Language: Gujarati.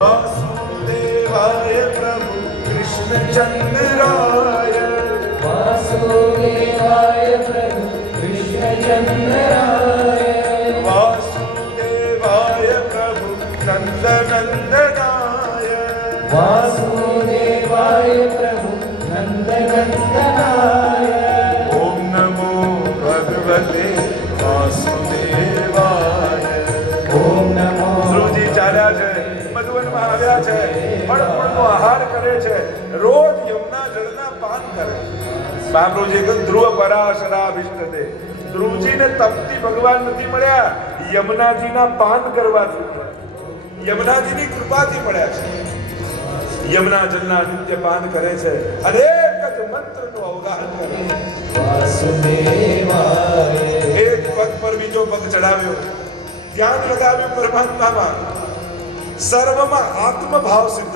वासुदेवाय प्रभु कृष्णचंद्राय वासुदेवाय प्रभु कृष्णचंद्राय वासुदेवाय प्रभु नंदनंदनाय वासुदेवाय प्रभु नंदनंदनाय ओम नमो भगवते वासुदेवाय ओम नमो ધ્રુવજી ચાલ્યા છે, મધુવનમાં આવ્યા છે, ફળ ફૂલનો આહાર કરે છે, રોજ યમુના જળના પાન કરે છે. મહાપ્રભુજીએ કહ્યું ધ્રુવ પરાશરાભિષ્ટતે. ધ્રુવજીને તપથી ભગવાન નથી મળ્યા, યમુનાજીના પાન કરવાથી મળ્યા. યમુનાજીની કૃપાથી મળ્યા છે. યમુના જળના નિત્ય પાન કરે છે, અનેક જ મંત્રનું અવગાહન કરે છે. वासुदेवाय એક પગ પર બીજો પગ ચડાવ્યો, ધ્યાન લગાવ્યું પરમાત્મામાં, સર્વમાં આત્મભાવ સિદ્ધ